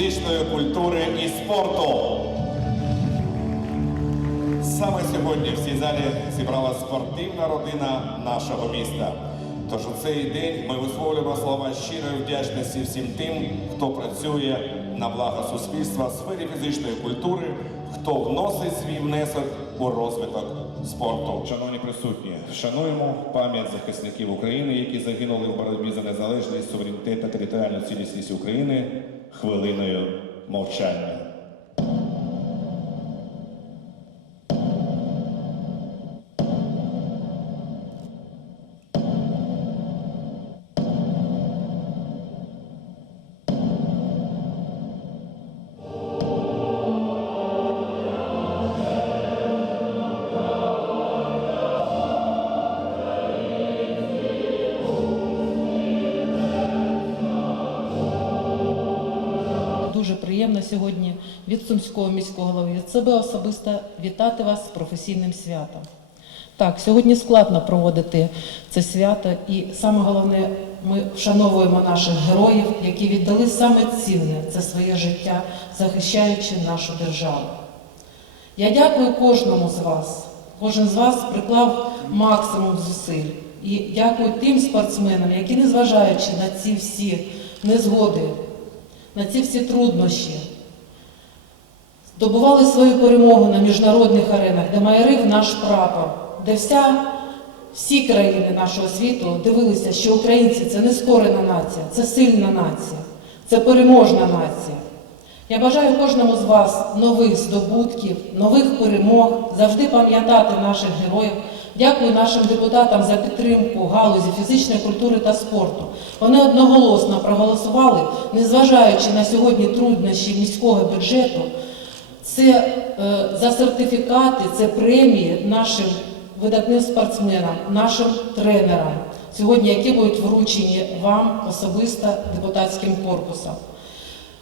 фізичної культури і спорту. Саме сьогодні в цій залі зібрала спортивна родина нашого міста. Тож у цей день ми висловлюємо слова щирої вдячності всім тим, хто працює на благо суспільства в сфері фізичної культури, хто вносить свій внесок у розвиток спорту. Шановні присутні, шануємо пам'ять захисників України, які загинули в боротьбі за незалежність, суверенітет та територіальну цілісність України хвилиною мовчання. Сьогодні від Сумського міського голови від себе особисто вітати вас з професійним святом. Так, сьогодні складно проводити це свято, і саме головне, ми вшановуємо наших героїв, які віддали саме цінне це своє життя, захищаючи нашу державу. Я дякую кожному з вас. Кожен з вас приклав максимум зусиль. І дякую тим спортсменам, які, незважаючи на ці всі незгоди, на ці всі труднощі, здобували свою перемогу на міжнародних аренах, де майорив наш прапор, де вся, всі країни нашого світу дивилися, що українці це не скорена нація, це сильна нація, це переможна нація. Я бажаю кожному з вас нових здобутків, нових перемог, завжди пам'ятати наших героїв. Дякую нашим депутатам за підтримку галузі фізичної культури та спорту. Вони одноголосно проголосували, незважаючи на сьогодні труднощі міського бюджету. Це е, за сертифікати, це премії нашим видатним спортсменам, нашим тренерам, сьогодні, які будуть вручені вам особисто депутатським корпусом.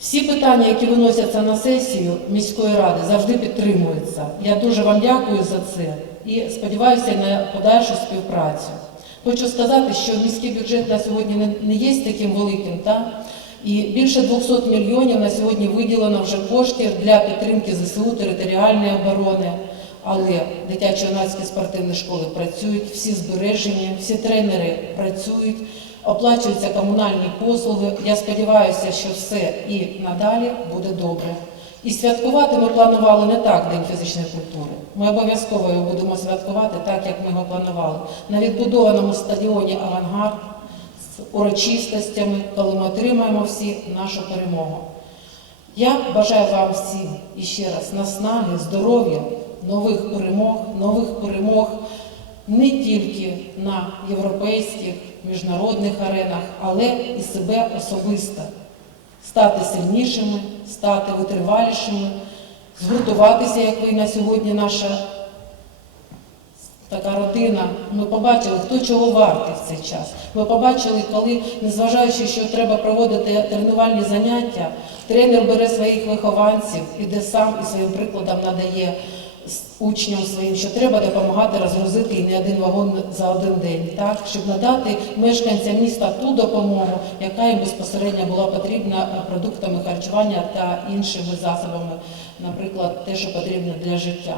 Всі питання, які виносяться на сесію міської ради, завжди підтримуються. Я дуже вам дякую за це і сподіваюся на подальшу співпрацю. Хочу сказати, що міський бюджет на сьогодні не- є таким великим, та? І більше 200 мільйонів на сьогодні виділено вже коштів для підтримки ЗСУ територіальної оборони. Але дитячо-юнацькі спортивні школи працюють, всі збережені, всі тренери працюють, оплачуються комунальні послуги. Я сподіваюся, що все і надалі буде добре. І святкувати ми планували не так День фізичної культури. Ми обов'язково його будемо святкувати так, як ми його планували. На відбудованому стадіоні Авангард з урочистостями, коли ми отримаємо всі нашу перемогу. Я бажаю вам всім іще раз наснаги, здоров'я, нових перемог, нових перемог не тільки на європейських, міжнародних аренах, але і себе особисто. Стати сильнішими, стати витривалішими, згуртуватися, як ви на сьогодні наша така родина. Ми побачили, хто чого вартий в цей час. Ми побачили, коли, незважаючи, що треба проводити тренувальні заняття, тренер бере своїх вихованців, іде сам і своїм прикладом надає учням своїм, що треба допомагати розгрузити і не один вагон за один день, так щоб надати мешканцям міста ту допомогу, яка їм безпосередньо була потрібна е, продуктами харчування та іншими засобами, наприклад, те, що потрібно для життя.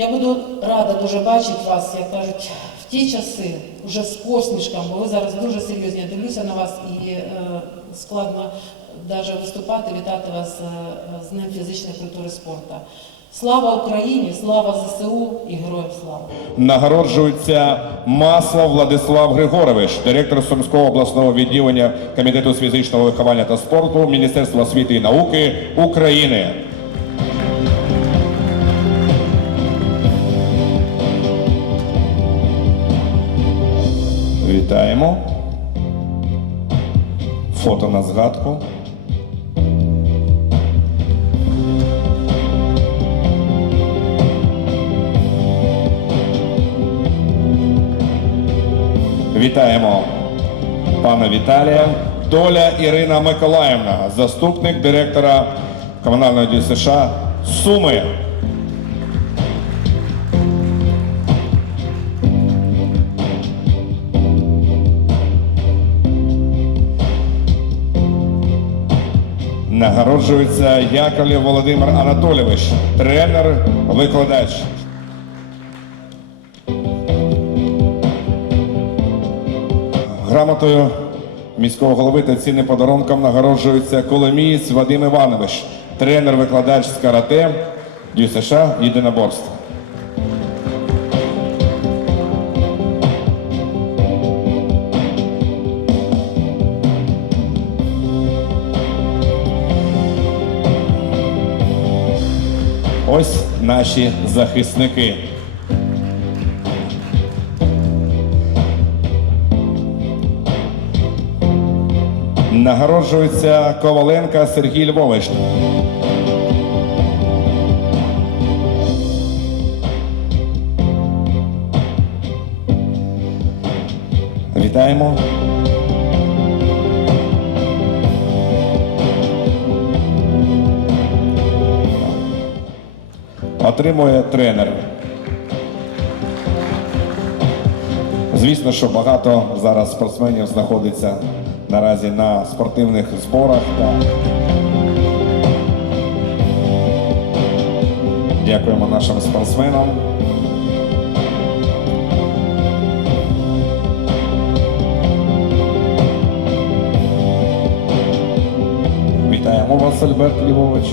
Я буду рада дуже бачити вас, як кажуть, в ті часи вже з посмішками, бо ви зараз дуже серйозні. Я дивлюся на вас і е, складно навіть виступати, вітати вас е, з Днем фізичної культури спорту. Слава Україні, слава ЗСУ і героям слава! Нагороджується Маслов Владислав Григорович, директор Сумського обласного відділення Комітету з фізичного виховання та спорту Міністерства освіти і науки України. Вітаємо. Фото на згадку. Вітаємо пана Віталія. Доля Ірина Миколаївна, заступник директора комунального ДЮСШ Суми. Нагороджується Яковлів Володимир Анатолійович, тренер, викладач. Грамотою міського голови та цінним подарунком нагороджується Коломієць Вадим Іванович, тренер-викладач з карате ДЮСШ єдиноборство. Ось наші захисники. Нагороджується Коваленка Сергій Львович. Вітаємо. Отримує тренер. Звісно, що багато зараз спортсменів знаходиться наразі на спортивних зборах. Дякуємо нашим спортсменам. Вітаємо вас, Альберт Львович.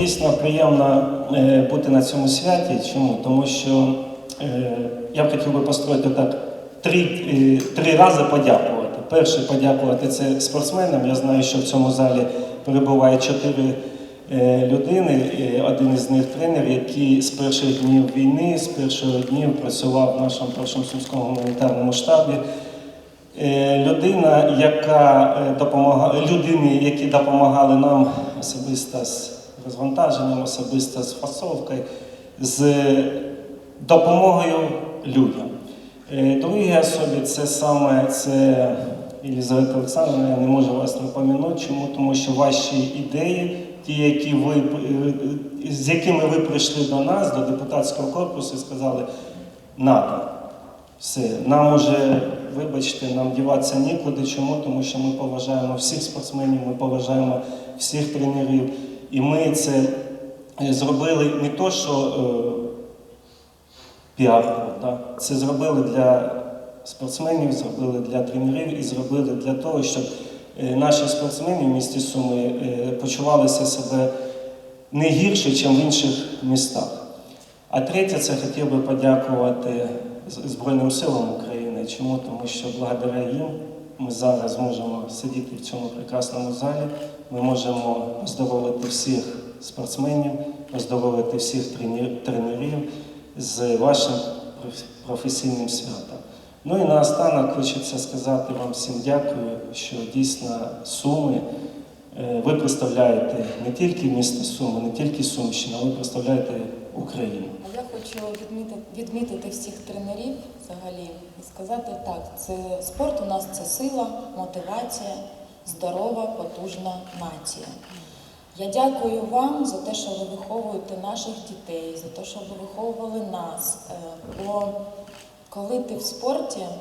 Дійсно приємно е, бути на цьому святі. Чому? Тому що е, я б хотів би построїти так три, е, три рази подякувати. Перше подякувати це спортсменам. Я знаю, що в цьому залі перебуває чотири людини. Один із них тренер, який з перших днів війни, з перших днів працював в нашому першому сумському гуманітарному штабі. Людина, яка допомагала, людини, які допомагали нам особисто з розвантаженням, особисто з фасовкою, з допомогою людям. Е, Другій особі це саме це Єлізавета Олександровна, я не можу вас не помінути. Чому? Тому що ваші ідеї, ті, які ви, е, з якими ви прийшли до нас, до депутатського корпусу, і сказали, надо. Все, нам уже, вибачте, нам діватися нікуди. Чому? Тому що ми поважаємо всіх спортсменів, ми поважаємо всіх тренерів. І ми це е, зробили не то, що е, піар, да? це зробили для спортсменів, зробили для тренерів і зробили для того, щоб е, наші спортсмени в місті Суми е, почувалися себе не гірше, ніж в інших містах. А третє, це хотів би подякувати Збройним силам України. Чому? Тому що благодаря їм ми зараз можемо сидіти в цьому прекрасному залі. Ми можемо оздоровити всіх спортсменів, оздоровити всіх тренерів з вашим професійним святом. Ну і наостанок хочеться сказати вам всім дякую, що дійсно Суми. Е, Ви представляєте не тільки місто Суми, не тільки Сумщина, ви представляєте Україну. Хочу відмітити, відмітити всіх тренерів взагалі і сказати так: це спорт у нас це сила, мотивація, здорова, потужна нація. Я дякую вам за те, що ви виховуєте наших дітей, за те, що ви виховували нас. Е, Бо коли ти в спорті, е,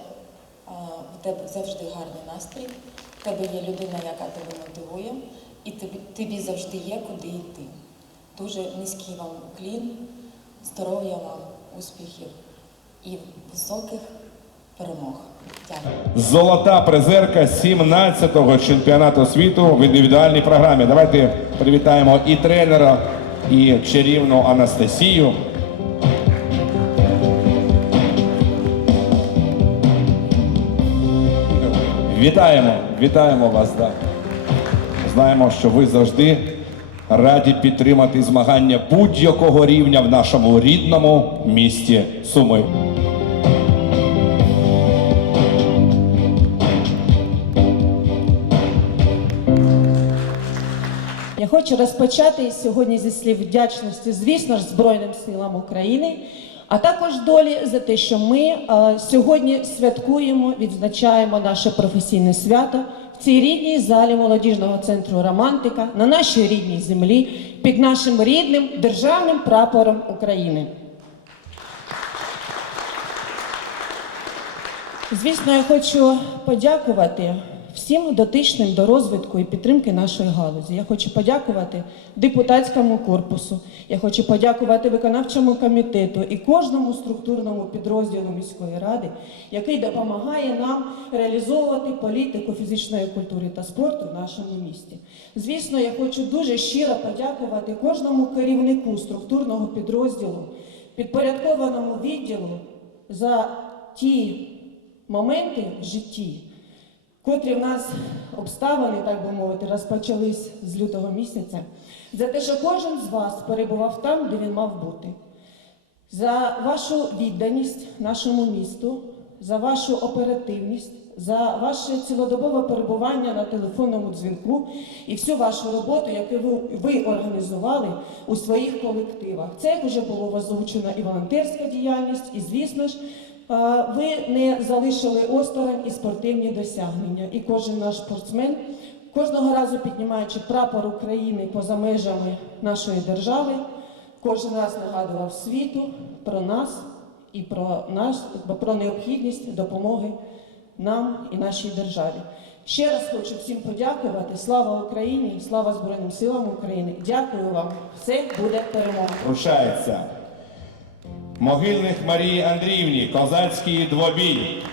в тебе завжди гарний настрій, в тебе є людина, яка тебе мотивує, і тобі, завжди є куди йти. Дуже низький вам уклін, здоров'я вам, успіхів і високих перемог. Золота призерка 17-го чемпіонату світу в індивідуальній програмі. Давайте привітаємо і тренера, і чарівну Анастасію. Вітаємо, вітаємо вас. Да. Знаємо, що ви завжди раді підтримати змагання будь-якого рівня в нашому рідному місті Суми. Я хочу розпочати сьогодні зі слів вдячності, звісно ж, Збройним силам України, а також долі за те, що ми е, сьогодні святкуємо, відзначаємо наше професійне свято цій рідній залі молодіжного центру Романтика на нашій рідній землі під нашим рідним державним прапором України. Звісно, я хочу подякувати всім дотичним до розвитку і підтримки нашої галузі. Я хочу подякувати депутатському корпусу. Я хочу подякувати виконавчому комітету і кожному структурному підрозділу міської ради, який допомагає нам реалізовувати політику фізичної культури та спорту в нашому місті. Звісно, я хочу дуже щиро подякувати кожному керівнику структурного підрозділу, підпорядкованому відділу за ті моменти в житті, котрі в нас обставини, так би мовити, розпочались з лютого місяця, за те, що кожен з вас перебував там, де він мав бути, за вашу відданість нашому місту, за вашу оперативність, за ваше цілодобове перебування на телефонному дзвінку і всю вашу роботу, яку ви, організували у своїх колективах. Це як вже було озвучено і волонтерська діяльність, і звісно ж. Ви не залишили осторонь і спортивні досягнення. І кожен наш спортсмен, кожного разу піднімаючи прапор України поза межами нашої держави, кожен раз нагадував світу про нас і про нас, про необхідність допомоги нам і нашій державі. Ще раз хочу всім подякувати. Слава Україні! Слава Збройним силам України! Дякую вам! Все буде перемога! Вручається могильник Марії Андріївні, козацький двобій.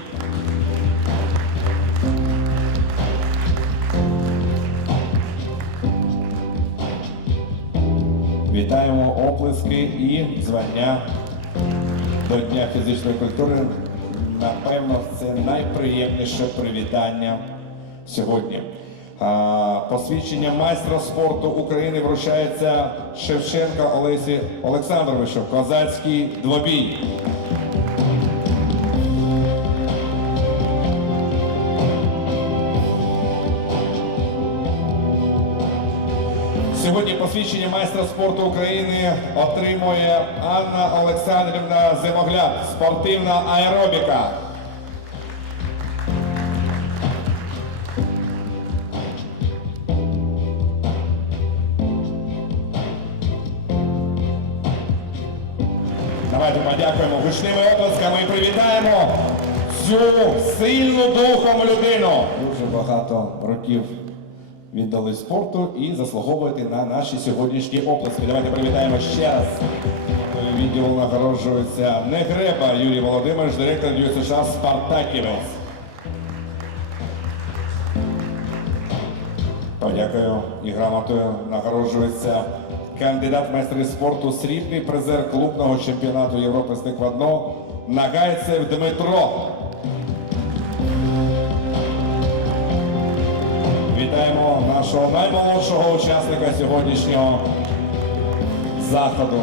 Вітаємо оплески і звання до Дня фізичної культури. Напевно, це найприємніше привітання сьогодні. Посвідчення майстра спорту України вручається Шевченка Олесі Олександровичу, козацький двобій. Сьогодні посвідчення майстра спорту України отримує Анна Олександрівна Зимогляд, спортивна аеробіка. Гучними оплесками і привітаємо цю сильну духом людину. Дуже багато років віддали спорту і заслуговуєте на наші сьогоднішні оплески. Давайте привітаємо ще раз. Відділ нагороджується Негреба Юрій Володимирович, директор ДЮСШ Спартаківець. Подякую і грамотою нагороджується кандидат майстри спорту, срібний призер клубного чемпіонату Європи з Тиквадно Нагайцев Дмитро. Вітаємо нашого наймолодшого учасника сьогоднішнього заходу.